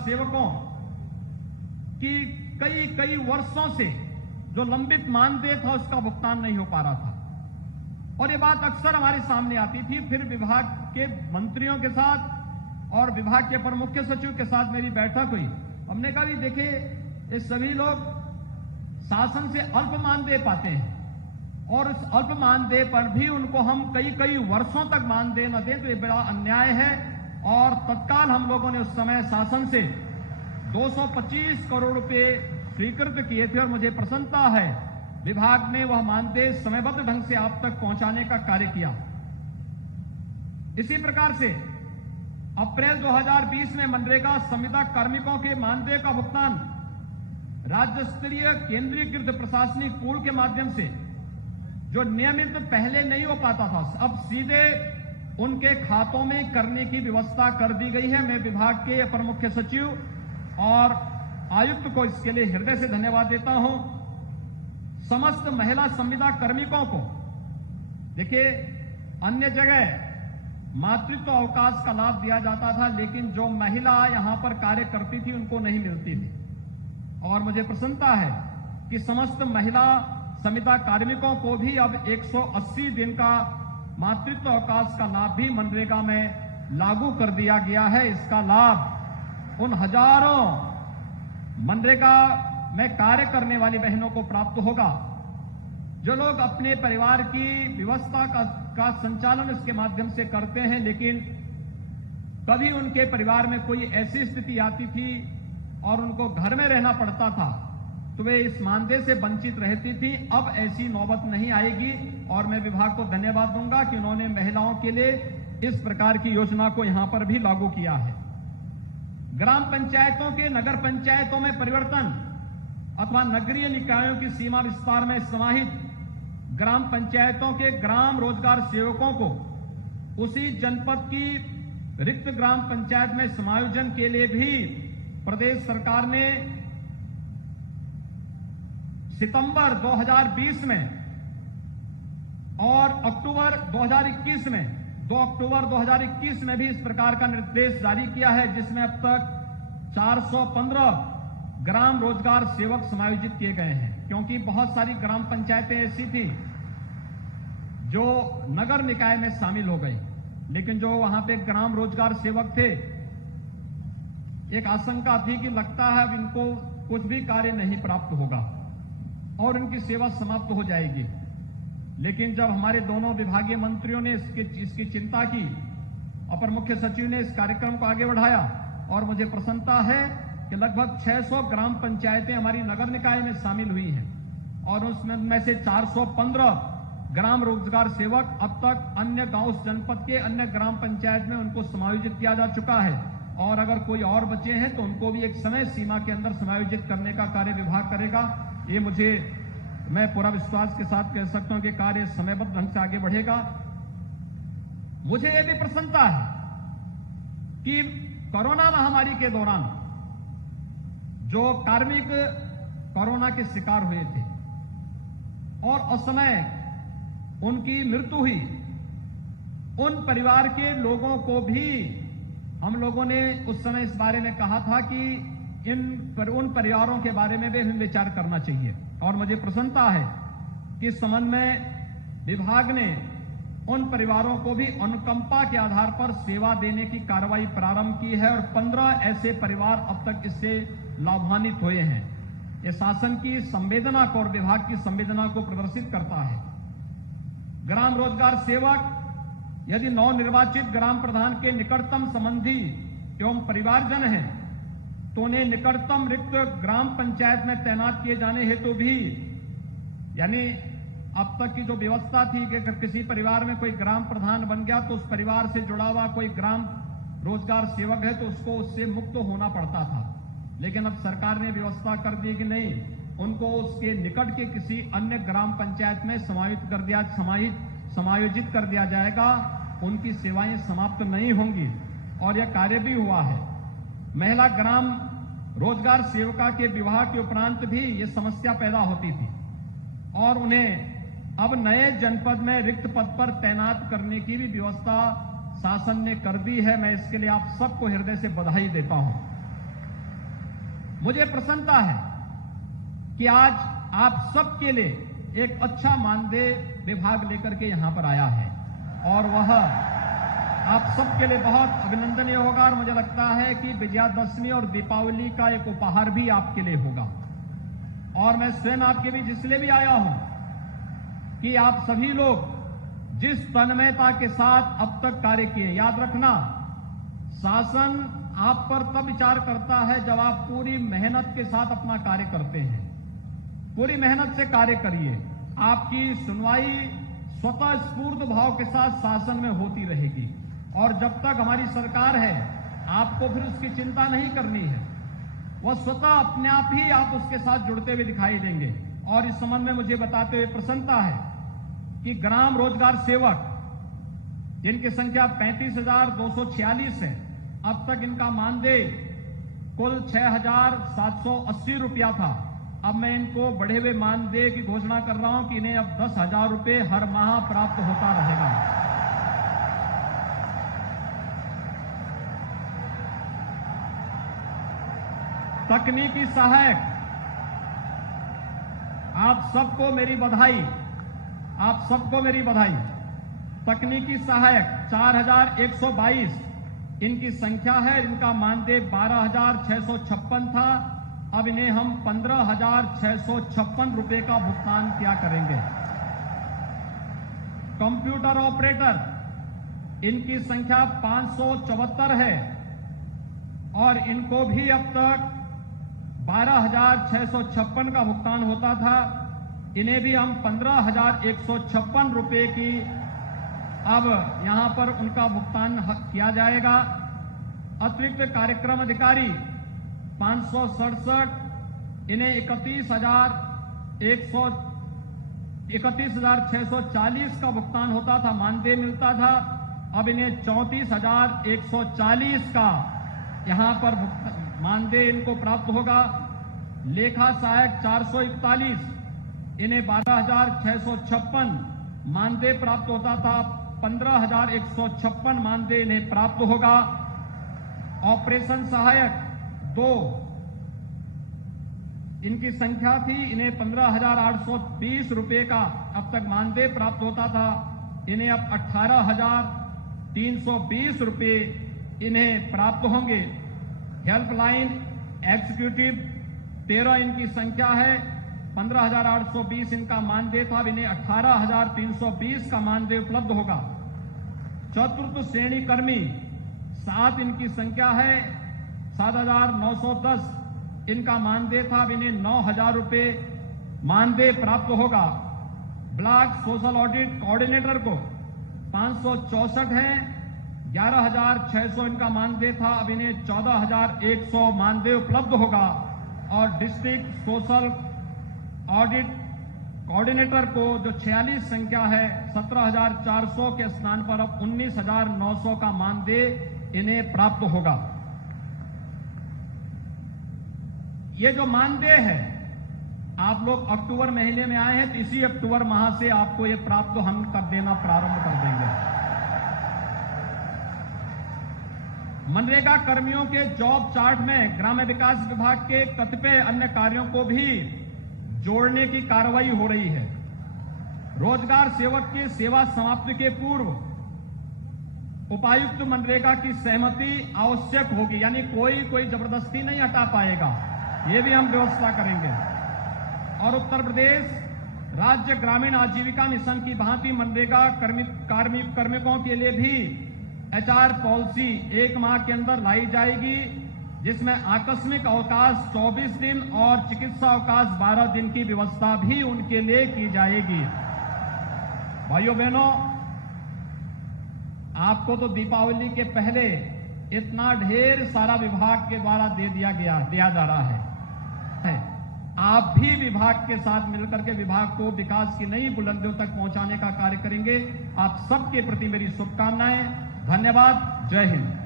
सेवकों की कई कई वर्षों से जो लंबित मानदेय था उसका भुगतान नहीं हो पा रहा था। और ये बात अक्सर हमारे सामने आती थी। फिर विभाग के मंत्रियों के साथ और विभाग के अपर मुख्य सचिव के साथ मेरी बैठक हुई। हमने कहा भी देखिए, ये सभी लोग शासन से अल्प मानदेय पाते हैं और उस अल्प मानदेय पर भी उनको हम कई कई वर्षों तक मानदेय न दें तो ये बड़ा अन्याय है। और तत्काल हम लोगों ने उस समय शासन से 225 करोड़ रुपए स्वीकृत किए थे और मुझे प्रसन्नता है विभाग ने वह मानदेय समयबद्ध ढंग से आप तक पहुंचाने का कार्य किया। इसी प्रकार से अप्रैल 2020 में मनरेगा संविदा कार्मिकों के मानदेय का भुगतान राज्य स्तरीय केंद्रीकृत प्रशासनिक पूल के माध्यम से जो नियमित पहले नहीं हो पाता था, अब सीधे उनके खातों में करने की व्यवस्था कर दी गई है। मैं विभाग के अपर मुख्य सचिव और आयुक्त को इसके लिए हृदय से धन्यवाद देता हूं। समस्त महिला संविदा कार्मिकों को देखिए, अन्य जगह मातृत्व अवकाश का लाभ दिया जाता था, लेकिन जो महिला यहां पर कार्य करती थी उनको नहीं मिलती थी। और मुझे प्रसन्नता है कि समस्त महिला संविदा कार्मिकों को भी अब 180 दिन का मातृत्व अवकाश का लाभ भी मनरेगा में लागू कर दिया गया है। इसका लाभ उन हजारों मनरेगा में कार्य करने वाली बहनों को प्राप्त होगा जो लोग अपने परिवार की व्यवस्था का संचालन इसके माध्यम से करते हैं, लेकिन कभी उनके परिवार में कोई ऐसी स्थिति आती थी और उनको घर में रहना पड़ता था तो वे इस मानदेय से वंचित रहती थी। अब ऐसी नौबत नहीं आएगी और मैं विभाग को धन्यवाद दूंगा कि उन्होंने महिलाओं के लिए इस प्रकार की योजना को यहां पर भी लागू किया है। ग्राम पंचायतों के नगर पंचायतों में परिवर्तन अथवा नगरीय निकायों की सीमा विस्तार में समाहित ग्राम पंचायतों के ग्राम रोजगार सेवकों को उसी जनपद की रिक्त ग्राम पंचायत में समायोजन के लिए भी प्रदेश सरकार ने सितंबर 2020 में और अक्टूबर 2021 में 2 अक्टूबर 2021 में भी इस प्रकार का निर्देश जारी किया है, जिसमें अब तक 415 ग्राम रोजगार सेवक समायोजित किए गए हैं। क्योंकि बहुत सारी ग्राम पंचायतें ऐसी थी जो नगर निकाय में शामिल हो गई, लेकिन जो वहां पे ग्राम रोजगार सेवक थे, एक आशंका थी कि लगता है अब इनको कुछ भी कार्य नहीं प्राप्त होगा और इनकी सेवा समाप्त हो जाएगी। लेकिन जब हमारे दोनों विभागीय मंत्रियों ने इसकी चिंता की, अपर मुख्य सचिव ने इस कार्यक्रम को आगे बढ़ाया और मुझे प्रसन्नता है कि लगभग 600 ग्राम पंचायतें हमारी नगर निकाय में शामिल हुई हैं और उसमें से 415 ग्राम रोजगार सेवक अब तक अन्य गांव उस जनपद के अन्य ग्राम पंचायत में उनको समायोजित किया जा चुका है। और अगर कोई और बचे हैं तो उनको भी एक समय सीमा के अंदर समायोजित करने का कार्य विभाग करेगा। ये मैं पूरा विश्वास के साथ कह सकता हूं कि कार्य समयबद्ध ढंग से आगे बढ़ेगा। मुझे यह भी प्रसन्नता है कि कोरोना महामारी के दौरान जो कार्मिक कोरोना के शिकार हुए थे और असमय उनकी मृत्यु हुई, उन परिवार के लोगों को भी हम लोगों ने उस समय इस बारे में कहा था कि उन परिवारों के बारे में भी हमें विचार करना चाहिए। और मुझे प्रसन्नता है कि इस संबंध में विभाग ने उन परिवारों को भी अनुकंपा के आधार पर सेवा देने की कार्रवाई प्रारंभ की है और 15 ऐसे परिवार अब तक इससे लाभान्वित हुए हैं। ये शासन की संवेदना को और विभाग की संवेदना को प्रदर्शित करता है। ग्राम रोजगार सेवक यदि नवनिर्वाचित ग्राम प्रधान के निकटतम संबंधी एवं परिवारजन हैं तो उन्हें निकटतम रिक्त ग्राम पंचायत में तैनात किए जाने हेतु भी, यानी अब तक की जो व्यवस्था थी कि अगर किसी परिवार में कोई ग्राम प्रधान बन गया तो उस परिवार से जुड़ा हुआ कोई ग्राम रोजगार सेवक है तो उसको उससे मुक्त होना पड़ता था। लेकिन अब सरकार ने व्यवस्था कर दी कि नहीं, उनको उसके निकट के किसी अन्य ग्राम पंचायत में समायोजित कर दिया जाएगा। उनकी सेवाएं समाप्त नहीं होंगी और यह कार्य भी हुआ है। महिला ग्राम रोजगार सेविका के विवाह के उपरांत भी ये समस्या पैदा होती थी और उन्हें अब नए जनपद में रिक्त पद पर तैनात करने की भी व्यवस्था शासन ने कर दी है। मैं इसके लिए आप सबको हृदय से बधाई देता हूं। मुझे प्रसन्नता है कि आज आप सबके लिए एक अच्छा मानदेय विभाग लेकर के यहां पर आया है और वह आप सबके लिए बहुत अभिनंदनीय होगा। और मुझे लगता है कि विजयादशमी और दीपावली का एक उपहार भी आपके लिए होगा। और मैं स्वयं आपके बीच इसलिए भी आया हूं कि आप सभी लोग जिस तन्मयता के साथ अब तक कार्य किए, याद रखना शासन आप पर तब विचार करता है जब आप पूरी मेहनत के साथ अपना कार्य करते हैं। पूरी मेहनत से कार्य करिए, आपकी सुनवाई स्वतः स्फूर्त भाव के साथ शासन में होती रहेगी। और जब तक हमारी सरकार है आपको फिर उसकी चिंता नहीं करनी है, वह स्वतः अपने आप ही आप उसके साथ जुड़ते हुए दिखाई देंगे। और इस संबंध में मुझे बताते हुए प्रसन्नता है कि ग्राम रोजगार सेवक जिनकी संख्या 35,246 है, अब तक इनका मानदेय कुल 6,780 रुपया था। अब मैं इनको बढ़े हुए मानदेय की घोषणा कर रहा हूं कि इन्हें अब 10,000 रुपये हर माह प्राप्त होता रहेगा। तकनीकी सहायक, आप सबको मेरी बधाई, आप सबको मेरी बधाई। तकनीकी सहायक 4,122 इनकी संख्या है। इनका मानदेय 12,656 था, अब इन्हें हम 15,656 रुपए का भुगतान किया करेंगे। कंप्यूटर ऑपरेटर इनकी संख्या 574 है और इनको भी अब तक 12,656 का भुगतान होता था, इन्हें भी हम 15,156 रुपए की अब यहां पर उनका भुगतान किया जाएगा। अतिरिक्त कार्यक्रम अधिकारी 567, इन्हें 31,640 का भुगतान होता था, मानदेय मिलता था। अब इन्हें 34,140 का यहां पर मानदेय इनको प्राप्त होगा। लेखा सहायक 441, इन्हें 12,656 मानदेय प्राप्त होता था, 15,156 मानदेय इन्हें प्राप्त होगा। ऑपरेशन सहायक 2 इनकी संख्या थी, इन्हें 15,820 रुपए का अब तक मानदेय प्राप्त होता था, इन्हें अब 18,320 रुपए इन्हें प्राप्त होंगे। हेल्पलाइन एग्जीक्यूटिव 13 इनकी संख्या है, 15,820 इनका मानदेय था, अब इन्हें 18,320 का मानदेय उपलब्ध होगा। चतुर्थ श्रेणी कर्मी 7 इनकी संख्या है, 7,910 इनका मानदेय था, अब इन्हें 9,000 रुपए मानदेय प्राप्त होगा। ब्लॉक सोशल ऑडिट कोऑर्डिनेटर को 564 है, 11,600 इनका मानदेय था, अब इन्हें 14,100 मानदेय उपलब्ध होगा। और डिस्ट्रिक्ट सोशल ऑडिट कोऑर्डिनेटर को जो 46 संख्या है, 17,400 के स्थान पर अब 19,900 का मानदेय इन्हें प्राप्त होगा। ये जो मानदेय है, आप लोग अक्टूबर महीने में आए हैं, तो इसी अक्टूबर माह से आपको ये प्राप्त हम कर देना प्रारंभ कर देंगे। मनरेगा कर्मियों के जॉब चार्ट में ग्राम्य विकास विभाग के कतिपय अन्य कार्यों को भी जोड़ने की कार्रवाई हो रही है। रोजगार सेवक की सेवा समाप्ति के पूर्व उपायुक्त मनरेगा की सहमति आवश्यक होगी, यानी कोई जबरदस्ती नहीं हटा पाएगा, ये भी हम व्यवस्था करेंगे। और उत्तर प्रदेश राज्य ग्रामीण आजीविका मिशन की भांति मनरेगा कार्मिकों के लिए भी HR पॉलिसी 1 माह के अंदर लाई जाएगी, जिसमें आकस्मिक अवकाश 24 दिन और चिकित्सा अवकाश 12 दिन की व्यवस्था भी उनके लिए की जाएगी। भाइयों बहनों, आपको तो दीपावली के पहले इतना ढेर सारा विभाग के द्वारा दिया जा रहा है। आप भी विभाग के साथ मिलकर के विभाग को विकास की नई बुलंदियों तक पहुंचाने का कार्य करेंगे। आप सबके प्रति मेरी शुभकामनाएं। धन्यवाद। जय हिंद।